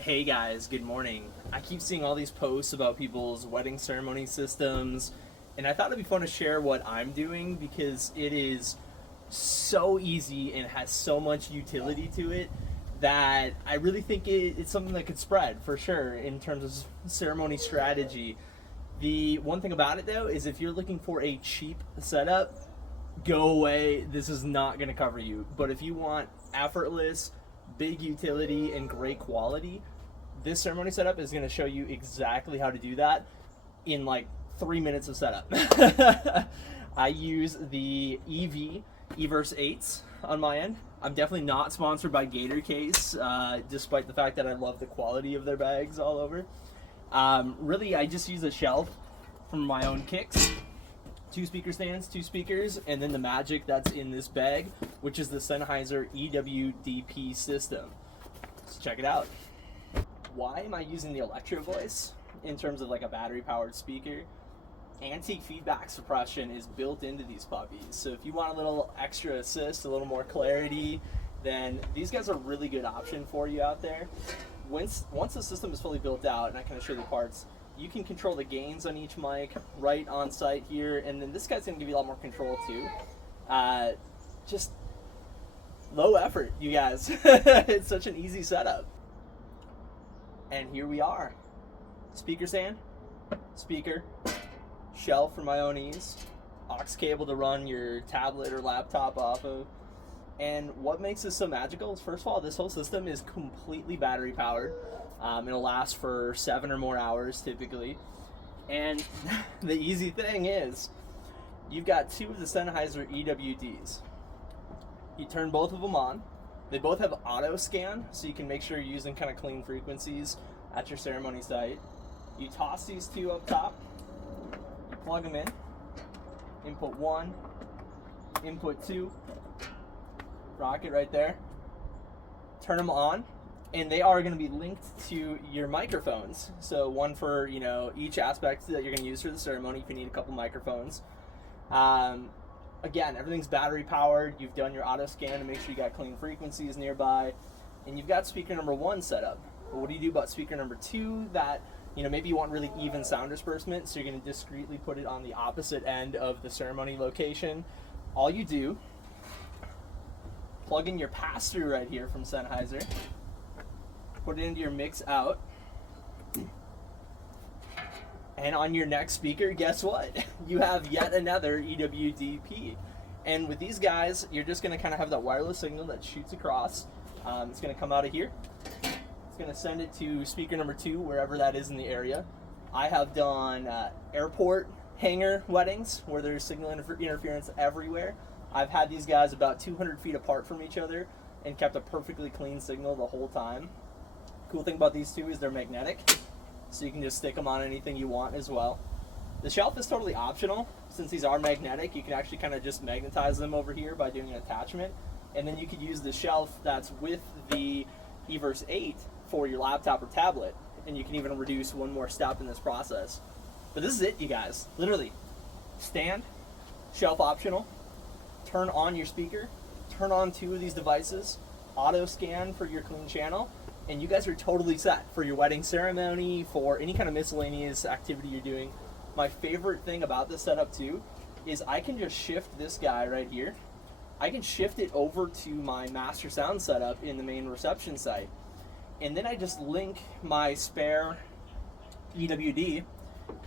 Hey guys, good morning. I keep seeing all these posts about people's wedding ceremony systems, and I thought it'd be fun to share what I'm doing because it is so easy and has so much utility to it that I really think it's something that could spread for sure in terms of ceremony strategy. The one thing about it though is if you're looking for a cheap setup, go away. This is not going to cover you. But if you want effortless, big utility, and great quality, this ceremony setup is going to show you exactly how to do that in like 3 minutes of setup. I use the Everse 8s on my end. I'm definitely not sponsored by Gator Case, despite the fact that I love the quality of their bags all over. Really, I just use a shelf from my own kicks. 2 speaker stands, 2 speakers, and then the magic that's in this bag, which is the Sennheiser EWDP system. So check it out. Why am I using the Electro voice in terms of like a battery powered speaker? Anti feedback suppression is built into these puppies. So if you want a little extra assist, a little more clarity, then these guys are a really good option for you out there. Once the system is fully built out, and I can show you the parts, you can control the gains on each mic right on site here, and then this guy's gonna give you a lot more control too. Just low effort, you guys. It's such an easy setup. And here we are. Speaker stand, speaker, shelf for my own ease, aux cable to run your tablet or laptop off of. And what makes this so magical is, first of all, this whole system is completely battery powered. It'll last for 7 or more hours typically. And the easy thing is, you've got 2 of the Sennheiser EWDs. You turn both of them on. They both have auto scan, so you can make sure you're using kind of clean frequencies at your ceremony site. You toss these 2 up top, you plug them in, input 1, input 2, rocket right there, turn them on, and they are going to be linked to your microphones. So one for, each aspect that you're going to use for the ceremony if you need a couple microphones. Again, everything's battery powered. You've done your auto scan to make sure you got clean frequencies nearby, and you've got speaker number 1 set up. But what do you do about speaker number 2 that, maybe you want really even sound disbursement, so you're going to discreetly put it on the opposite end of the ceremony location? All you do, plug in your pass-through right here from Sennheiser, put it into your mix out, and on your next speaker, guess what? You have yet another EWDP. And with these guys, you're just going to kind of have that wireless signal that shoots across. It's going to come out of here. It's going to send it to speaker number 2, wherever that is in the area. I have done airport hangar weddings where there's signal interference everywhere. I've had these guys about 200 feet apart from each other and kept a perfectly clean signal the whole time. Cool thing about these 2 is they're magnetic, so you can just stick them on anything you want as well. The shelf is totally optional. Since these are magnetic, you can actually kind of just magnetize them over here by doing an attachment, and then you could use the shelf that's with the Everse 8 for your laptop or tablet, and you can even reduce one more step in this process. But this is it, you guys. Literally, stand, shelf optional, turn on your speaker, turn on 2 of these devices, auto scan for your clean channel, and you guys are totally set for your wedding ceremony, for any kind of miscellaneous activity you're doing. My favorite thing about this setup too is I can just shift this guy right here. I can shift it over to my master sound setup in the main reception site. And then I just link my spare EWD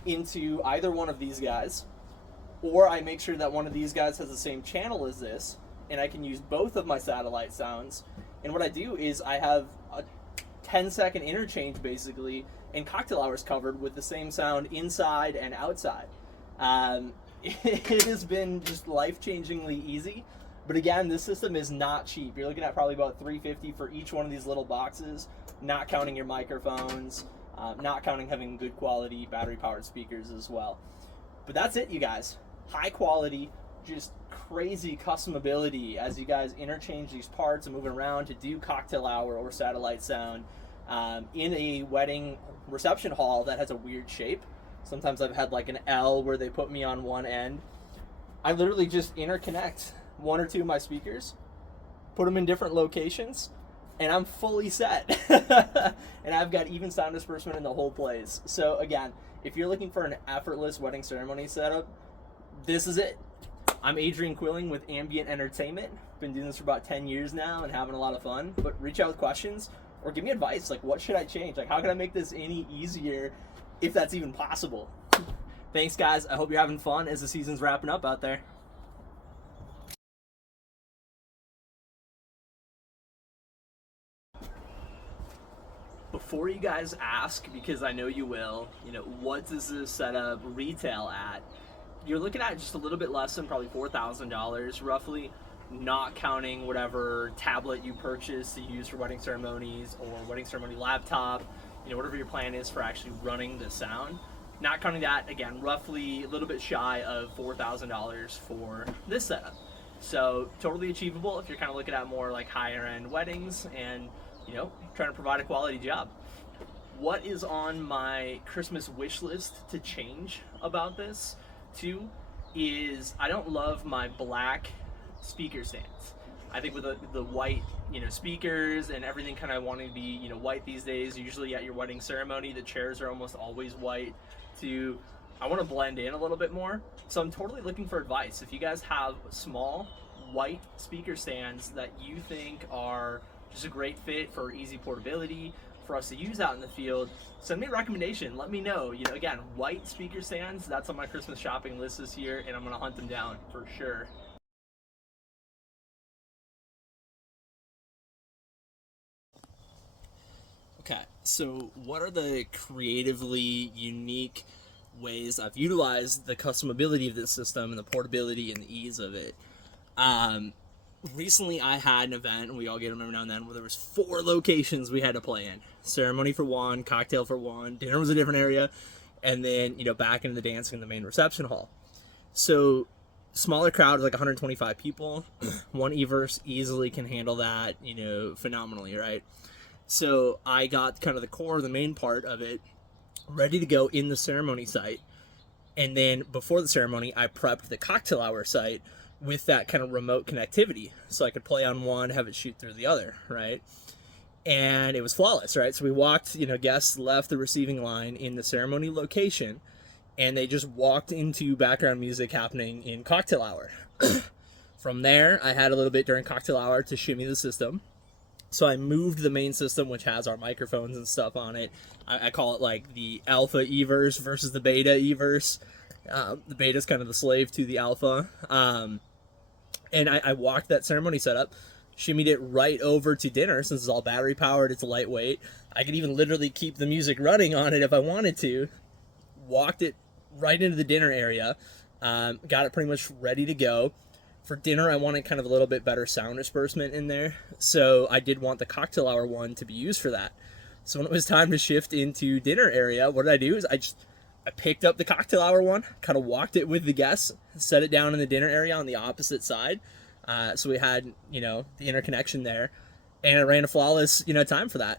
into either one of these guys, or I make sure that one of these guys has the same channel as this, and I can use both of my satellite sounds. And what I do is I have a 10-second interchange basically, and cocktail hours covered with the same sound inside and outside. It has been just life-changingly easy. But again, this system is not cheap. You're looking at probably about $350 for each one of these little boxes, not counting your microphones, not counting having good quality battery-powered speakers as well. But that's it, you guys. High quality, just crazy customability as you guys interchange these parts and move around to do cocktail hour or satellite sound in a wedding reception hall that has a weird shape. Sometimes I've had like an L where they put me on one end. I literally just interconnect 1 or 2 of my speakers, put them in different locations, and I'm fully set. And I've got even sound disbursement in the whole place. So again, if you're looking for an effortless wedding ceremony setup, this is it. I'm Adrian Quilling with Ambient Entertainment. Been doing this for about 10 years now and having a lot of fun. But reach out with questions or give me advice. Like, what should I change? Like, how can I make this any easier, if that's even possible? Thanks, guys. I hope you're having fun as the season's wrapping up out there. Before you guys ask, because I know you will, what does this setup retail at? You're looking at just a little bit less than probably $4,000 roughly, not counting whatever tablet you purchase to use for wedding ceremonies or wedding ceremony laptop, whatever your plan is for actually running the sound. Not counting that, again, roughly a little bit shy of $4,000 for this setup. So totally achievable if you're kind of looking at more like higher end weddings and trying to provide a quality job. What is on my Christmas wish list to change about this too is I don't love my black speaker stands. I think with the white speakers and everything kind of wanting to be white these days, usually at your wedding ceremony the chairs are almost always white. I want to blend in a little bit more, so I'm totally looking for advice. If you guys have small white speaker stands that you think are just a great fit for easy portability for us to use out in the field, send me a recommendation. Let me know. Again, white speaker stands, that's on my Christmas shopping list this year, and I'm gonna hunt them down for sure. Okay, so what are the creatively unique ways I've utilized the customability of this system and the portability and the ease of it? Recently I had an event, and we all get them every now and then, where there was 4 locations we had to play in. Ceremony for one, cocktail for one, dinner was a different area, and then, back into the dancing in the main reception hall. So, smaller crowd, like 125 people. One Everse easily can handle that, phenomenally, right? So, I got kind of the core, the main part of it, ready to go in the ceremony site. And then, before the ceremony, I prepped the cocktail hour site with that kind of remote connectivity, so I could play on one, have it shoot through the other, right? And it was flawless, right? So we walked, guests left the receiving line in the ceremony location, and they just walked into background music happening in cocktail hour. From there, I had a little bit during cocktail hour to shimmy the system. So I moved the main system, which has our microphones and stuff on it. I call it like the alpha Everse versus the beta Everse. The beta is kind of the slave to the alpha. And I walked that ceremony setup, shimmied it right over to dinner. Since it's all battery powered, it's lightweight. I could even literally keep the music running on it if I wanted to. Walked it right into the dinner area. Got it pretty much ready to go. For dinner, I wanted kind of a little bit better sound disbursement in there. So I did want the cocktail hour one to be used for that. So when it was time to shift into dinner area, what did I do is I picked up the cocktail hour one, kind of walked it with the guests, set it down in the dinner area on the opposite side. So we had, the interconnection there, and it ran a flawless, time for that.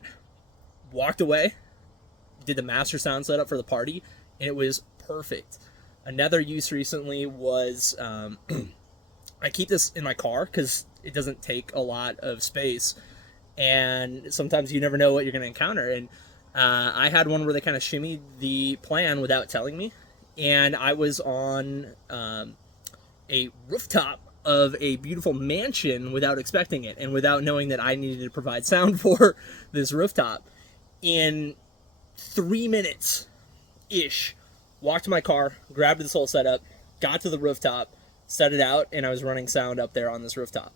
Walked away, did the master sound setup for the party, and it was perfect. Another use recently was, I keep this in my car because it doesn't take a lot of space, and sometimes you never know what you're going to encounter. And I had one where they kind of shimmied the plan without telling me, and I was on a rooftop of a beautiful mansion without expecting it and without knowing that I needed to provide sound for this rooftop. In 3 minutes ish, walked to my car, grabbed this whole setup, got to the rooftop, set it out, and I was running sound up there on this rooftop.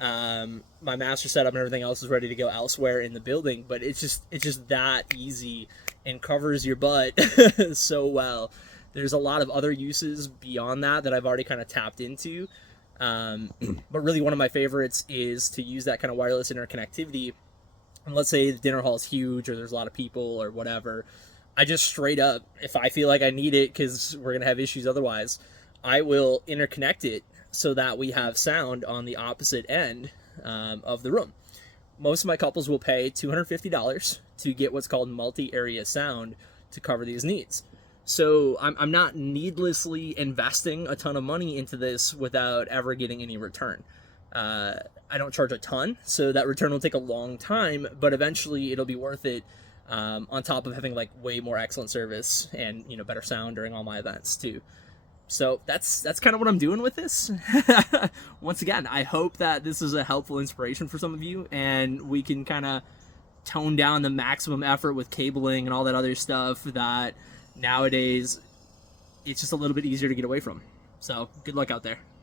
My master setup and everything else is ready to go elsewhere in the building, but it's just that easy and covers your butt so well. There's a lot of other uses beyond that I've already kind of tapped into, but really one of my favorites is to use that kind of wireless interconnectivity. And let's say the dinner hall is huge or there's a lot of people or whatever, I just straight up, if I feel like I need it because we're gonna have issues otherwise, I will interconnect it so that we have sound on the opposite end of the room. Most of my couples will pay $250 to get what's called multi-area sound to cover these needs. So I'm not needlessly investing a ton of money into this without ever getting any return. I don't charge a ton, so that return will take a long time, but eventually it'll be worth it. On top of having like way more excellent service and better sound during all my events too. So that's kind of what I'm doing with this. Once again, I hope that this is a helpful inspiration for some of you, and we can kind of tone down the maximum effort with cabling and all that other stuff that nowadays it's just a little bit easier to get away from. So good luck out there.